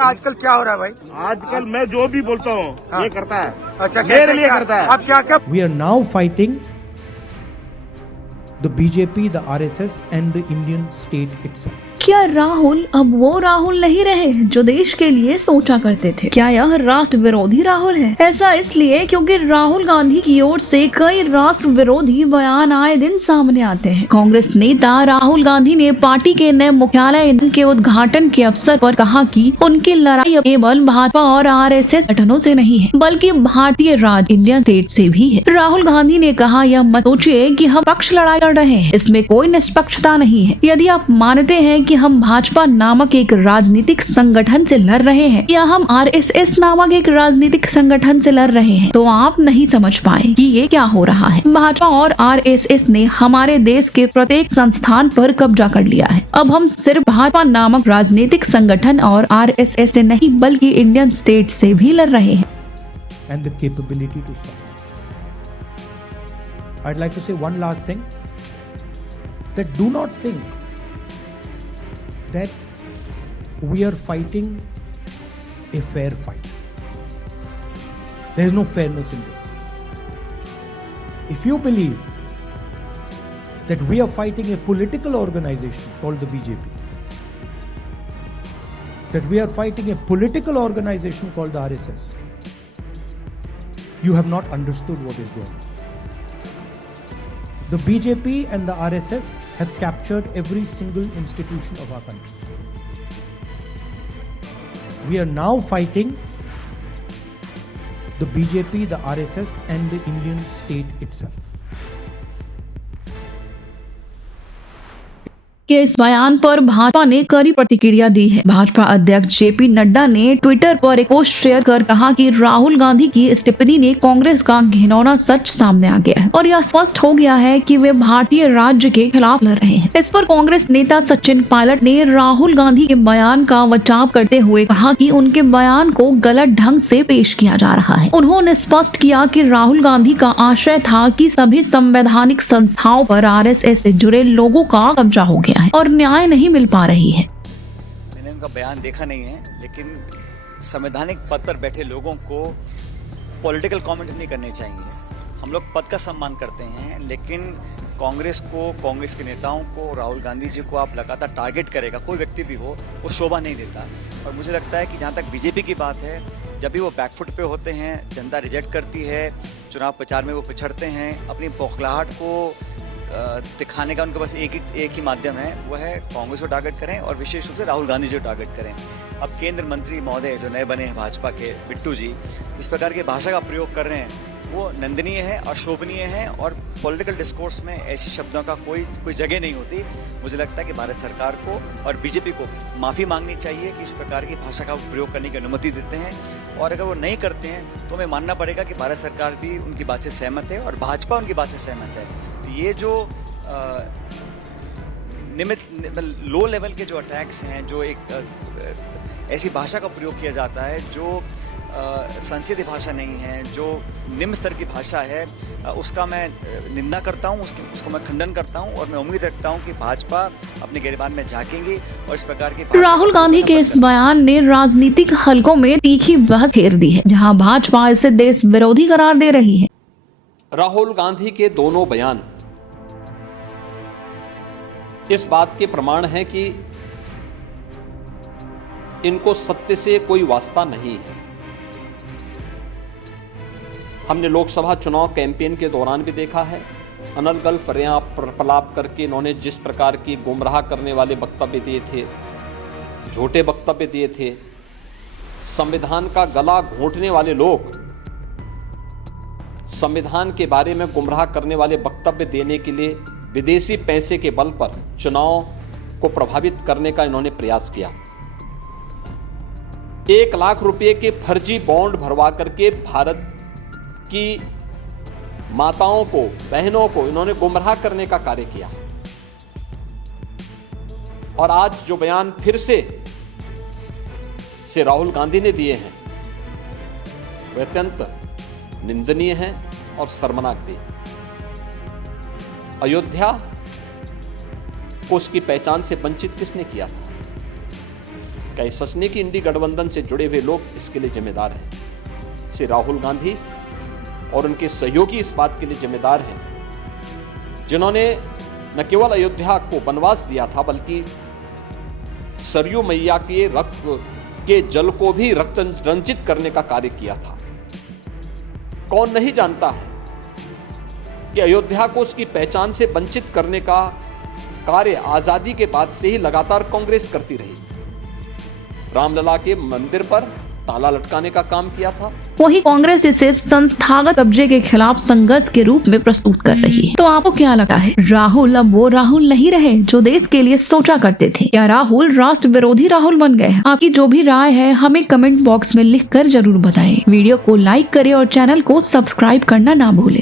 आजकल क्या हो रहा है भाई? आजकल मैं जो भी बोलता हूँ हाँ। ये करता है। अच्छा, मेरे कैसे लिए क्या? करता है। आप क्या क्या We are now fighting the BJP, the RSS, and the Indian state itself. क्या राहुल अब वो राहुल नहीं रहे जो देश के लिए सोचा करते थे? क्या यह राष्ट्र विरोधी राहुल है? ऐसा इसलिए क्योंकि राहुल गांधी की ओर से कई राष्ट्र विरोधी बयान आए दिन सामने आते हैं। कांग्रेस नेता राहुल गांधी ने पार्टी के नए मुख्यालय के उद्घाटन के अवसर पर कहा कि उनकी लड़ाई अब केवल भाजपा और आरएसएस संगठनों से नहीं है, बल्कि भारतीय राज्य इंडियन स्टेट से भी है। राहुल गांधी ने कहा, यह मत सोचिए कि हम पक्ष लड़ाई लड़ रहे हैं, इसमें कोई निष्पक्षता नहीं है। यदि आप मानते हैं कि हम भाजपा नामक एक राजनीतिक संगठन से लड़ रहे हैं या हम आरएसएस नामक एक राजनीतिक संगठन से लड़ रहे हैं, तो आप नहीं समझ पाए कि ये क्या हो रहा है। भाजपा और आरएसएस ने हमारे देश के प्रत्येक संस्थान पर कब्जा कर लिया है। अब हम सिर्फ भाजपा नामक राजनीतिक संगठन और आरएसएस से नहीं, बल्कि इंडियन स्टेट से भी लड़ रहे हैं। And the capability to solve. I'd like to say one last thing, that do not think that we are fighting a fair fight. There is no fairness in this. If you believe that we are fighting a political organization called the BJP, that we are fighting a political organization called the RSS, you have not understood what is going on. The BJP and the RSS have captured every single institution of our country. We are now fighting the BJP, the RSS, and the Indian state itself. के इस बयान पर भाजपा ने कड़ी प्रतिक्रिया दी है। भाजपा अध्यक्ष JP Nadda ने ट्विटर पर एक पोस्ट शेयर कर कहा कि राहुल गांधी की इस टिप्पणी ने कांग्रेस का घिनौना सच सामने आ गया है और यह स्पष्ट हो गया है कि वे भारतीय राज्य के खिलाफ लड़ रहे हैं। इस पर कांग्रेस नेता सचिन पायलट ने राहुल गांधी के बयान का बचाव करते हुए कहा कि उनके बयान को गलत ढंग से पेश किया जा रहा है। उन्होंने स्पष्ट किया कि राहुल गांधी का आशय था कि सभी संवैधानिक संस्थाओं पर आरएसएस से जुड़े लोगों का कब्जा हो गया है और न्याय नहीं मिल पा रही है। मैंने उनका बयान देखा नहीं है, लेकिन संवैधानिक पद पर बैठे लोगों को पॉलिटिकल कमेंट नहीं करने चाहिए। हम लोग पद का सम्मान करते हैं, लेकिन कांग्रेस को, कांग्रेस के नेताओं को, राहुल गांधी जी को आप लगातार टारगेट करेगा, कोई व्यक्ति भी हो, वो शोभा नहीं देता। और मुझे लगता है कि जहाँ तक बीजेपी की बात है, जब भी वो बैकफुट पे होते हैं, जनता रिजेक्ट करती है, चुनाव प्रचार में वो पिछड़ते हैं, अपनी बौखलाहट को दिखाने का उनके पास एक ही माध्यम है, वो है कांग्रेस को टारगेट करें और विशेष रूप से राहुल गांधी जी को टारगेट करें। अब केंद्र मंत्री महोदय जो नए बने हैं भाजपा के, बिट्टू जी, जिस प्रकार की भाषा का प्रयोग कर रहे हैं वो निंदनीय है, अशोभनीय है और पॉलिटिकल डिस्कोर्स में ऐसी शब्दों का कोई जगह नहीं होती। मुझे लगता है कि भारत सरकार को और बीजेपी को माफ़ी मांगनी चाहिए कि इस प्रकार की भाषा का प्रयोग करने की अनुमति देते हैं, और अगर वो नहीं करते हैं तो हमें मानना पड़ेगा कि भारत सरकार भी उनकी बात से सहमत है और भाजपा उनकी बात से सहमत है। ये जो लो लेवल के जो अटैक्स हैं, जो एक ऐसी भाषा का प्रयोग किया जाता है जो संसदीय भाषा नहीं है, जो निम्न स्तर की भाषा है, उसका मैं निंदा करता हूं, उसको मैं खंडन करता हूं और मैं उम्मीद रखता हूं कि भाजपा अपने गिरबान में झांकेंगी और इस प्रकार की राहुल गांधी के इस बयान ने राजनीतिक हलकों में तीखी बहस घेर दी है, जहां भाजपा इसे देश विरोधी करार दे रही है। राहुल गांधी के दोनों बयान इस बात के प्रमाण है कि इनको सत्य से कोई वास्ता नहीं है। हमने लोकसभा चुनाव कैंपेन के दौरान भी देखा है, अनर्गल प्रलाप करके इन्होंने जिस प्रकार की गुमराह करने वाले वक्तव्य दिए थे, झूठे वक्तव्य दिए थे, संविधान का गला घोंटने वाले लोग संविधान के बारे में गुमराह करने वाले वक्तव्य देने के लिए विदेशी पैसे के बल पर चुनाव को प्रभावित करने का इन्होंने प्रयास किया। 1 लाख रुपए के फर्जी बॉन्ड भरवा करके भारत की माताओं को, बहनों को इन्होंने गुमराह करने का कार्य किया। और आज जो बयान फिर से राहुल गांधी ने दिए हैं वे अत्यंत निंदनीय हैं और शर्मनाक भी। अयोध्या को उसकी पहचान से वंचित किसने किया था? क्या ये सच नहीं कि इंडी गठबंधन से जुड़े हुए लोग इसके लिए जिम्मेदार हैं? श्री राहुल गांधी और उनके सहयोगी इस बात के लिए जिम्मेदार हैं जिन्होंने न केवल अयोध्या को वनवास दिया था, बल्कि सरयू मैया के रक्त के जल को भी रक्त रंजित करने का कार्य किया था। कौन नहीं जानता है कि अयोध्या को उसकी पहचान से वंचित करने का कार्य आजादी के बाद से ही लगातार कांग्रेस करती रही। रामलला के मंदिर पर ताला लटकाने का काम किया था। वही कांग्रेस इसे संस्थागत कब्जे के खिलाफ संघर्ष के रूप में प्रस्तुत कर रही है। तो आपको क्या लगता है, राहुल अब वो राहुल नहीं रहे जो देश के लिए सोचा करते थे? क्या राहुल राष्ट्र विरोधी राहुल बन गए? आपकी जो भी राय है हमें कमेंट बॉक्स में लिख कर जरूर बताएं। वीडियो को लाइक करें और चैनल को सब्सक्राइब करना ना भूलें।